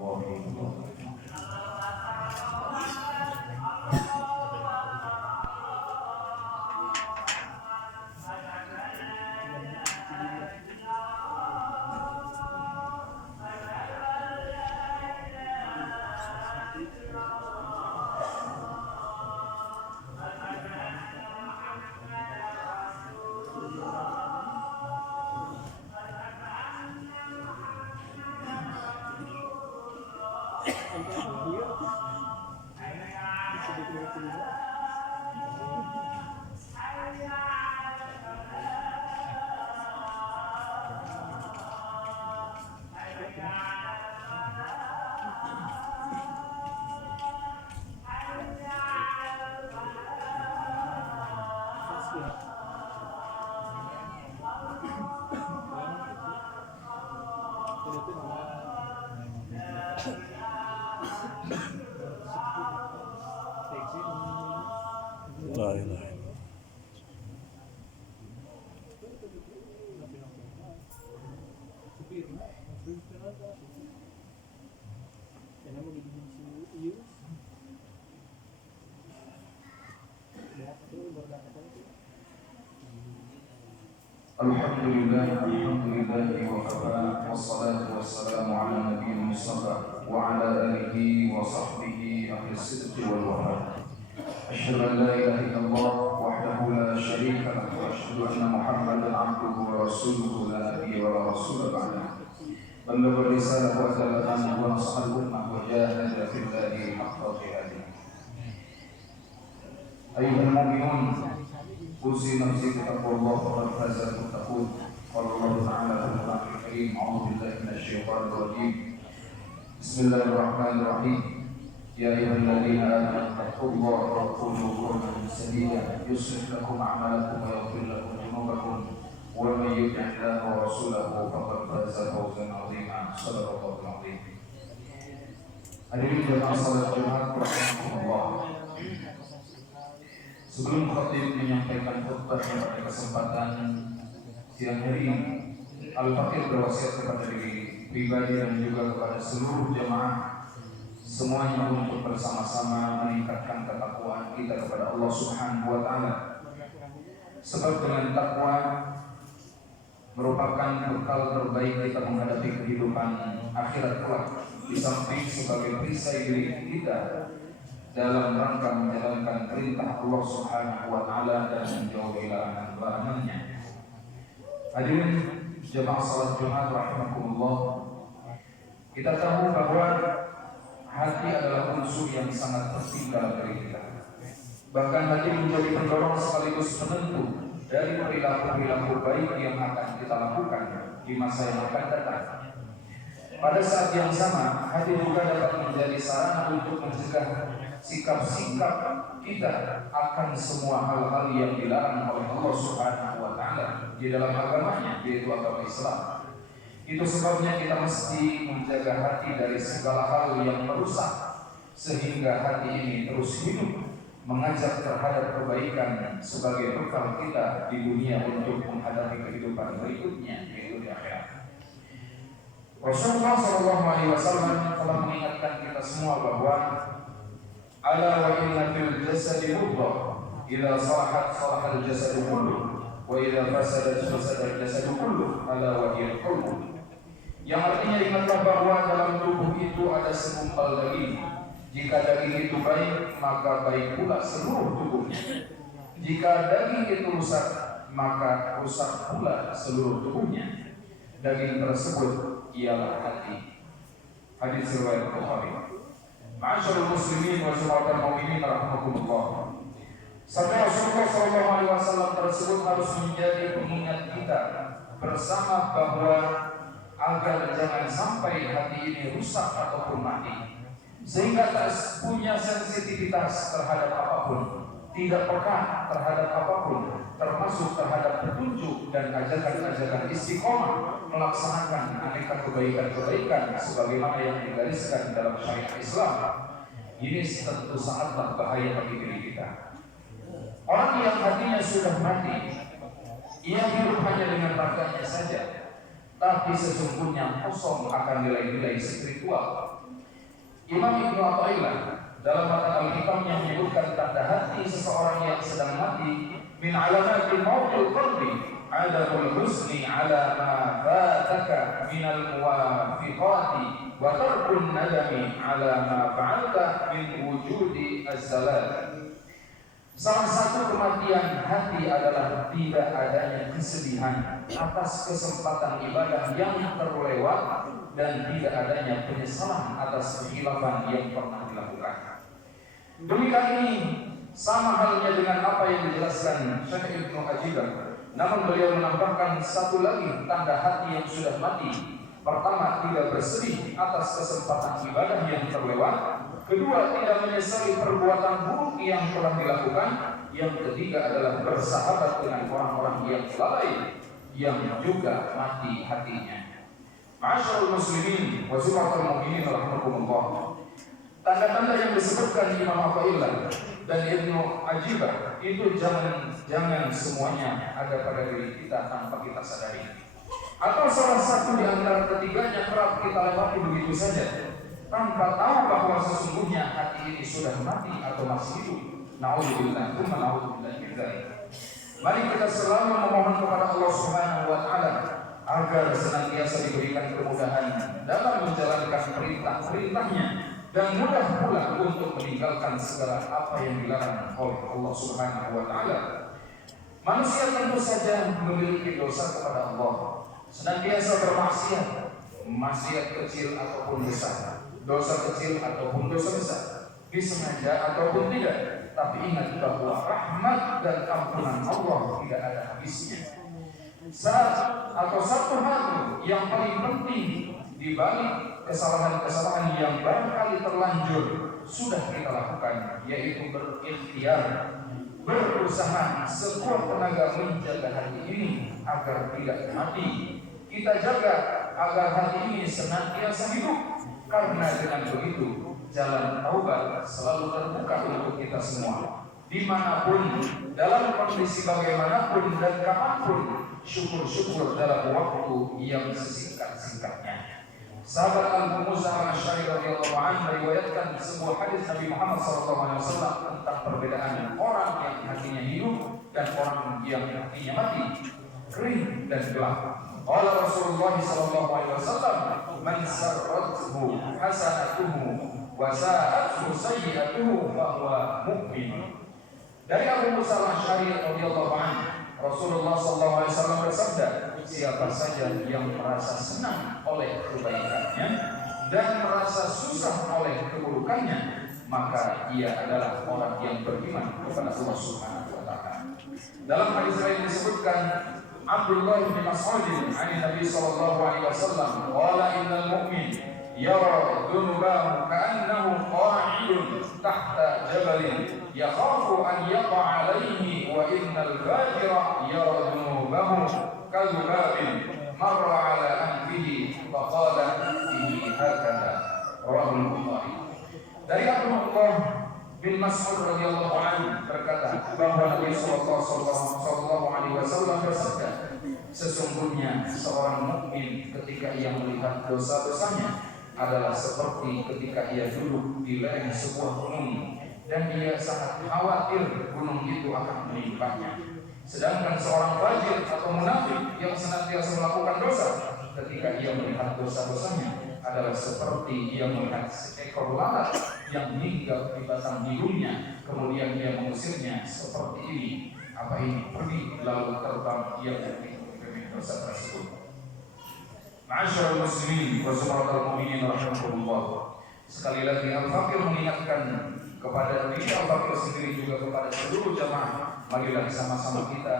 warahmatullahi wabarakatuh. La ilaha illallah. Alhamdulillah wa kafa wassalatu wassalamu ala nabiyil mustafa wa ala alihi wa sahbihi ahli sidqi wal wafa. Asyhadu an la ilaha illallah wahdahu la syarika lahu wa asyhadu anna Muhammadan abduhu wa rasuluhu la nabiyya wa la rasula ba'dahu. Ballagha risalah wa adalla wa nasaha ummah wa jahada fillahi haqqa jihadih. Ayyuhal mu'minun, usi nafsi bittaqwallah faqad fazal muttaqun. Qala Allah Ta'ala fil Qur'anil Karim, a'udzu billahi minasyaitonir rajim. Bismillahirrahmanirrahim. Ya ayyuhalladzina amanu taqullaha wa qulu qawlan sadida yuslih lakum a'malakum wa yaghfir lakum dhunubakum wa may yuti'illah wa rasulahu faqad faza fawzan 'azima. Shadaqallahul 'azim. Hadirin jemaah salat Jumat rahimakumullah. Sebelum khatib menyampaikan khutbah pada kesempatan siang hari ini, Al-Fakir berwasiat kepada diri pribadi dan juga kepada seluruh jemaah semuanya untuk bersama-sama meningkatkan ketakwaan kita kepada Allah Subhanahu wa Ta'ala. Sebab dengan takwa merupakan bekal terbaik kita menghadapi kehidupan akhirat kelak, di samping sebagai perisai diri kita dalam rangka menjalankan perintah Allah Subhanahu wa Ta'ala dan menjauhi larangan-larangannya. Hadirin jemaah salat Jumat rahimakumullah, kita tahu bahwa hati adalah unsur yang sangat penting dalam diri kita. Bahkan hati menjadi pendorong sekaligus penentu dari perilaku-perilaku baik yang akan kita lakukan di masa yang akan datang. Pada saat yang sama, hati juga dapat menjadi sarana untuk mencegah sikap-sikap kita akan semua hal-hal yang dilarang oleh Allah Subhanahu wa Ta'ala di dalam agamanya, yaitu agama Islam. Itu sebabnya kita mesti menjaga hati dari segala hal yang merusak, sehingga hati ini terus hidup mengajak terhadap kebaikan sebagai bekal kita di dunia untuk menghadapi kehidupan berikutnya, yaitu di akhirat. Rasulullah SAW telah mengingatkan kita semua bahwa ala wa inna fil jasadi mudghah idza salahat salahal jasadu kulluh wa idza fasadat fasada jasadu kulluh ala wa hiya qalb. Yang artinya ingatlah bahwa dalam tubuh itu ada segumpal daging. Jika daging itu baik, maka baik pula seluruh tubuhnya. Jika daging itu rusak, maka rusak pula seluruh tubuhnya. Daging tersebut ialah hati. Hadis riwayat Bukhari. Ma'asyiral muslimin wa syuhadatul mu'minin rahimakumullah. Sabda Rasulullah SAW tersebut harus menjadi pengingat kita bersama bahwa agar jangan sampai hati ini rusak ataupun mati, sehingga tak punya sensitivitas terhadap apapun, tidak peka terhadap apapun, termasuk terhadap petunjuk dan ajakan-ajakan istiqomah melaksanakan aneka kebaikan-kebaikan sebagaimana yang digariskan dalam syariat Islam. Ini tentu sangatlah bahaya bagi diri kita. Orang yang hatinya sudah mati, ia hidup hanya dengan raganya saja, tapi sesungguhnya kosong akan nilai-nilai spiritual, Imam Ibnu Athaillah dalam matan Al-Hikam yang menyebutkan tanda hati seseorang yang sedang mati, min alamatil mautil qalbi adamul husni ala ma fataka minal muwafiqati wa tarkun nadami ala ma fa'alta min wujudi az-zalal. Salah satu kematian hati adalah tidak adanya kesedihan atas kesempatan ibadah yang terlewat dan tidak adanya penyesalan atas kekhilafan yang pernah dilakukan. Demikian ini sama halnya dengan apa yang dijelaskan Syekh Ibnu Ajibah. Namun beliau menambahkan satu lagi tanda hati yang sudah mati. Pertama, tidak bersedih atas kesempatan ibadah yang terlewat. Kedua, tidak menyesali perbuatan buruk yang telah dilakukan. Yang ketiga adalah bersahabat dengan orang-orang yang lalai yang juga mati hatinya. Ma'asyiral muslimin wa zumatul mu'minin rahimakumullah. Tanda-tanda yang disebutkan Imam Athaillah dan Ibnu Ajibah itu jangan semuanya ada pada diri kita tanpa kita sadari. Atau salah satu di antara ketiganya kerap kita lewati begitu saja tanpa tahu bahwa sesungguhnya hati ini sudah mati atau masih hidup. Na'udzubillah, tsumma na'udzubillah min dzalik. Mari kita selalu memohon kepada Allah Subhanahu wa taala agar senantiasa diberikan kemudahan dalam menjalankan perintah-perintahnya dan mudah pula untuk meninggalkan segala apa yang dilarang oleh Allah Subhanahu wa taala. Manusia tentu saja memiliki dosa kepada Allah, senantiasa bermaksiat, maksiat kecil ataupun besar, dosa kecil ataupun dosa besar, disengaja ataupun tidak. Tapi ingat bahwa rahmat dan ampunan Allah tidak ada habisnya. Satu hal yang paling penting di balik kesalahan-kesalahan yang barangkali terlanjur sudah kita lakukan, yaitu berikhtiar, berusaha sekuat tenaga menjaga hati ini agar tidak mati. Kita jaga agar hati ini senantiasa hidup, karena dengan begitu jalan taubat selalu terbuka untuk kita semua. Dimanapun, dalam kondisi bagaimanapun dan kapanpun, syukur-syukur dalam waktu yang sesingkat-singkatnya. Sahabat Abu Musa al-Asy'ari radhiyallahu anhu meriwayatkan sebuah hadis Nabi Muhammad SAW tentang perbedaan orang yang hatinya hidup dan orang yang hatinya mati, kering dan gelap. Qala Rasulullah SAW, man sarrathu hasanatuhu wa sa'athu sayyi'atuhu fa huwa mu'min. Dari Abu Musa al-Asy'ari radhiyallahu anhu, Rasulullah SAW bersabda, siapa saja yang merasa senang oleh kebaikannya dan merasa susah oleh keburukannya, maka ia adalah orang yang beriman kepada Allah Subhanahu wa taala. Dalam hadis lain disebutkan Abdullah bin Mas'ud dari Nabi sallallahu alaihi wasallam, qala innal mu'min yara dhunubahu ka'annahu qa'idun tahta jabalin yakhafu an yaqa 'alaihi wa innal fajira yara dhunubahu kadhubabin marra 'ala anfihi faqala bihi hakadha. Rawahul Bukhari. Dari Abdullah bin Mas'ud radhiyallahu anhu berkata bahwa Nabi sallallahu alaihi wasallam bersabda, sesungguhnya seorang mukmin ketika ia melihat dosa-dosanya adalah seperti ketika ia duduk di lereng sebuah gunung dan ia sangat khawatir gunung itu akan menimpanya. Sedangkan seorang fajir atau munafik yang senantiasa melakukan dosa, ketika ia melihat dosa-dosanya adalah seperti ia melihat seekor lalat yang hinggap di batang hidungnya, kemudian ia mengusirnya seperti ini. Apa ini? Pergi lalu terbang ia dari dosa tersebut. Ma'asyiral muslimin wa zumatul mu'minin rahimakumullah. Sekali lagi Al-Fakir mengingatkan kepada diri Al-Fakir sendiri juga kepada seluruh jamaah, marilah sama-sama kita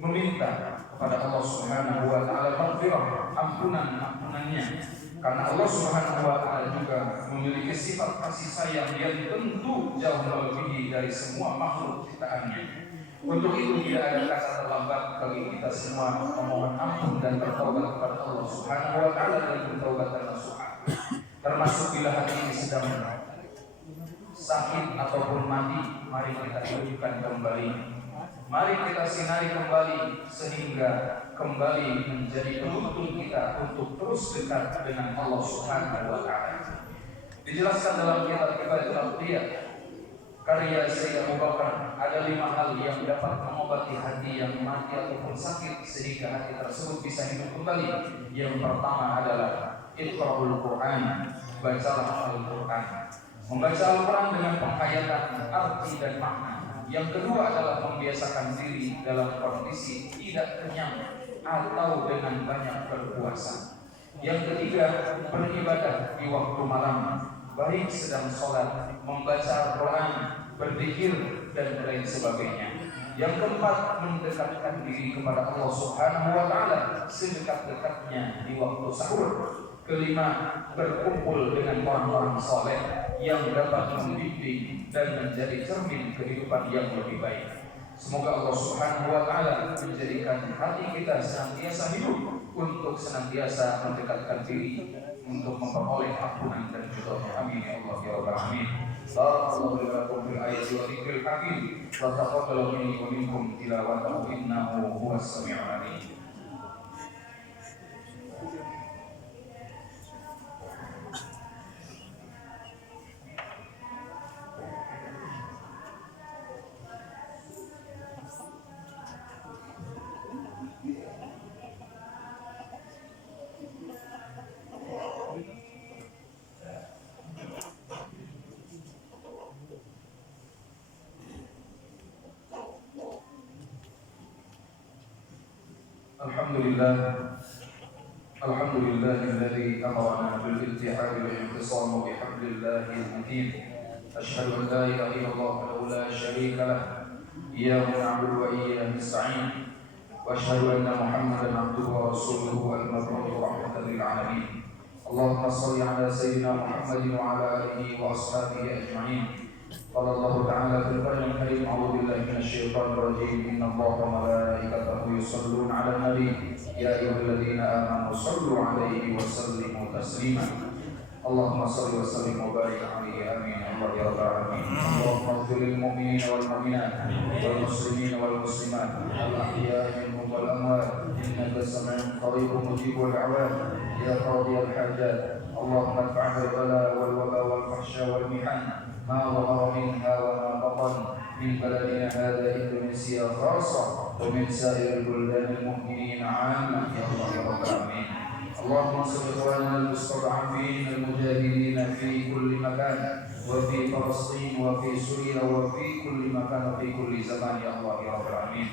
meminta kepada Allah Subhanahu wa taala maghfirah, ampunannya, karena Allah Subhanahu wa taala juga memiliki sifat kasih sayang yang tentu jauh melebihi dari semua makhluk ciptaannya. Untuk itu tidak ada kata terlambat bagi kita semua memohon ampun dan bertaubat kepada Allah Subhanahu wa taala dan bertaubatan nasuha. Termasuk bila hati ini sedang sakit ataupun mati, mari kita hidupkan kembali. Mari kita sinari kembali sehingga kembali menjadi penuntun kita untuk terus dekat dengan Allah Subhanahu wa taala. Dijelaskan dalam kitab Kifayatul Awliya karya Sayyid Abu Bakar, ada 5 hal yang dapat mengobati hati yang mati ataupun sakit sehingga hati tersebut bisa hidup kembali. Yang pertama adalah Iqra'ul Quran, bacalah Al-Quran. Membaca Al-Quran dengan penghayatan arti dan makna. Yang kedua adalah membiasakan diri dalam kondisi tidak kenyang atau dengan banyak berpuasa. Yang ketiga, beribadah di waktu malam, baik sedang sholat, membaca Al-Quran, berzikir dan lain sebagainya. Yang keempat, mendekatkan diri kepada Allah Subhanahu wa Ta'ala sedekat-dekatnya di waktu sahur. Kelima, berkumpul dengan orang-orang soleh yang dapat membimbing dan menjadi cermin kehidupan yang lebih baik. Semoga Allah Subhanahu wa Ta'ala menjadikan hati kita senantiasa hidup untuk senantiasa mendekatkan diri untuk memperoleh ampunan dan ridhonya. Amin ya Allah ya rabbal alamin. Barakallahu li wa lakum fil ayati wa dzikril hakim wa taqabbalu minni wa minkum tilawatahu innahu huwas samiul alim. Alhamdulillahilladzi amarna bil ittihad wal inqisam bi hablillahil matin. Asyhadu an la ilaha illallah wa la syarika lah. Iyyahu na'budu wa iyyahu nasta'in. Wa asyhadu anna Muhammadan abduhu wa rasuluhu al-mab'uts rahmatan lil alamin. Allahumma shalli ala sayyidina Muhammadin wa ala alihi wa ashabihi ajma'in. قال الله تعالى في القرآن الكريم أعوذ بالله من الشيطان الرجيم إن الله وملائكته يصلون على النبي يا أيها الذين آمنوا صلوا عليه وسلموا تسليما اللهم صل وسلم وبارك عليه آمين يا رب العالمين. اللهم اغفر للمؤمنين والمؤمنات والمسلمين والمسلمات الأحياء منهم والأموات إنك سميع قريب مجيب الدعوات يا قاضي الحاجات. اللهم ادفع البلاء والوباء والفحشاء والمحن ما ظهر منها وما بطن من بلدنا هذا إندونيسيا خاصة ومن سائر البلدان المؤمنين عامة يا الله يا رب العالمين. اللهم انصر إخواننا المستضعفين المجاهدين في كل مكان وفي فلسطين وفي سوريا وفي كل مكان وفي كل زمان يا الله يا رب العالمين.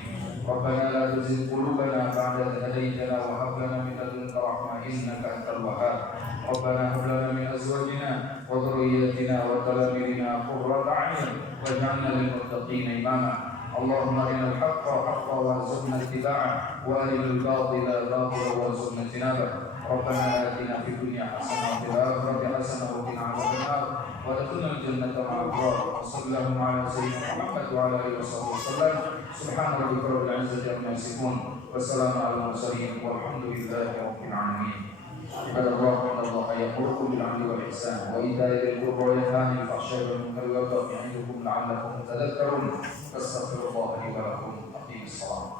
ربنا لا تزغ قلوبنا بعد إذ هديتنا وهب لنا من لدنك رحمة إنك أنت الوهاب. ربنا هب لنا من أزواجنا وذرياتنا وتلاميذنا قرة أعين واجعلنا للمتقين إماما. اللهم أرنا الحق حقا وارزقنا اتباعه وأرنا الباطل باطلا وارزقنا اجتنابه. ربنا آتنا في الدنيا حسنة وفي الآخرة حسنة وقنا عذاب النار وادخلنا الجنة مع الأبرار. وصلى اللهم على سيدنا محمد وعلى آله وصحبه وسلم. سبحان ربك رب العزة عما يصفون وسلام على المرسلين والحمد لله رب العالمين. عباد الله إن الله يأمركم بالعدل والإحسان وإيتاء ذي القربى وينهى عن الفحشاء والمنكر والبغي يعظكم لعلكم تذكرون. فاستغفروا الله لي ولكم. أقيموا الصلاة.